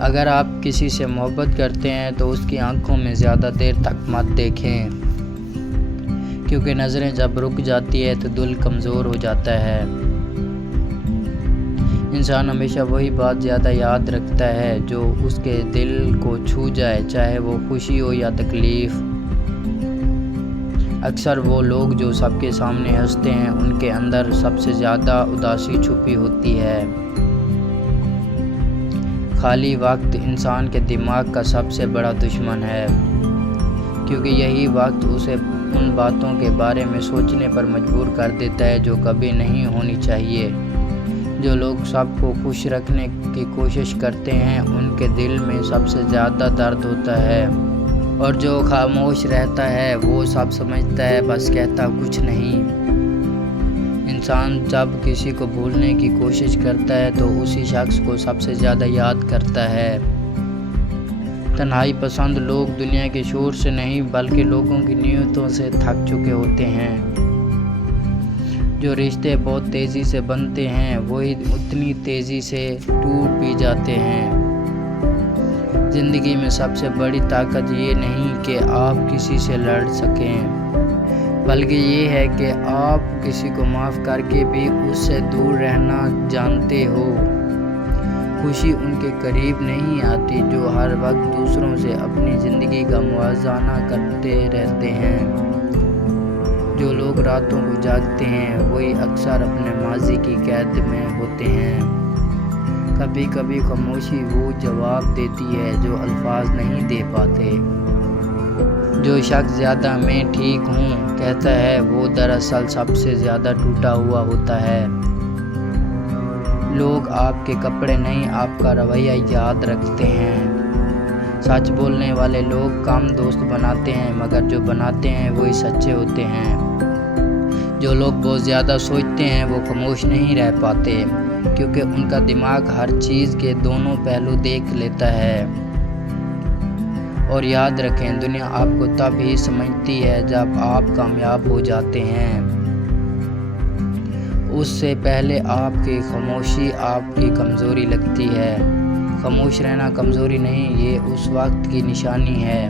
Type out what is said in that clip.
اگر آپ کسی سے محبت کرتے ہیں تو اس کی آنکھوں میں زیادہ دیر تک مت دیکھیں، کیونکہ نظریں جب رک جاتی ہے تو دل کمزور ہو جاتا ہے۔ انسان ہمیشہ وہی بات زیادہ یاد رکھتا ہے جو اس کے دل کو چھو جائے، چاہے وہ خوشی ہو یا تکلیف۔ اکثر وہ لوگ جو سب کے سامنے ہنستے ہیں، ان کے اندر سب سے زیادہ اداسی چھپی ہوتی ہے۔ خالی وقت انسان کے دماغ کا سب سے بڑا دشمن ہے، کیونکہ یہی وقت اسے ان باتوں کے بارے میں سوچنے پر مجبور کر دیتا ہے جو کبھی نہیں ہونی چاہیے۔ جو لوگ سب کو خوش رکھنے کی کوشش کرتے ہیں، ان کے دل میں سب سے زیادہ درد ہوتا ہے، اور جو خاموش رہتا ہے وہ سب سمجھتا ہے، بس کہتا کچھ نہیں۔ انسان جب کسی کو بھولنے کی کوشش کرتا ہے تو اسی شخص کو سب سے زیادہ یاد کرتا ہے۔ تنہائی پسند لوگ دنیا کے شور سے نہیں بلکہ لوگوں کی نیتوں سے تھک چکے ہوتے ہیں۔ جو رشتے بہت تیزی سے بنتے ہیں وہی اتنی تیزی سے ٹوٹ بھی جاتے ہیں۔ زندگی میں سب سے بڑی طاقت یہ نہیں کہ آپ کسی سے لڑ سکیں، بلکہ یہ ہے کہ آپ کسی کو معاف کر کے بھی اس سے دور رہنا جانتے ہو۔ خوشی ان کے قریب نہیں آتی جو ہر وقت دوسروں سے اپنی زندگی کا موازنہ کرتے رہتے ہیں۔ جو لوگ راتوں کو جاگتے ہیں وہی اکثر اپنے ماضی کی قید میں ہوتے ہیں۔ کبھی کبھی خاموشی وہ جواب دیتی ہے جو الفاظ نہیں دے پاتے۔ جو شخص زیادہ میں ٹھیک ہوں کہتا ہے وہ دراصل سب سے زیادہ ٹوٹا ہوا ہوتا ہے۔ لوگ آپ کے کپڑے نہیں آپ کا رویہ یاد رکھتے ہیں۔ سچ بولنے والے لوگ کم دوست بناتے ہیں، مگر جو بناتے ہیں وہی سچے ہوتے ہیں۔ جو لوگ بہت زیادہ سوچتے ہیں وہ خاموش نہیں رہ پاتے، کیونکہ ان کا دماغ ہر چیز کے دونوں پہلو دیکھ لیتا ہے۔ اور یاد رکھیں، دنیا آپ کو تب ہی سمجھتی ہے جب آپ کامیاب ہو جاتے ہیں۔ اس سے پہلے آپ کی خاموشی آپ کی کمزوری لگتی ہے۔ خاموش رہنا کمزوری نہیں، یہ اس وقت کی نشانی ہے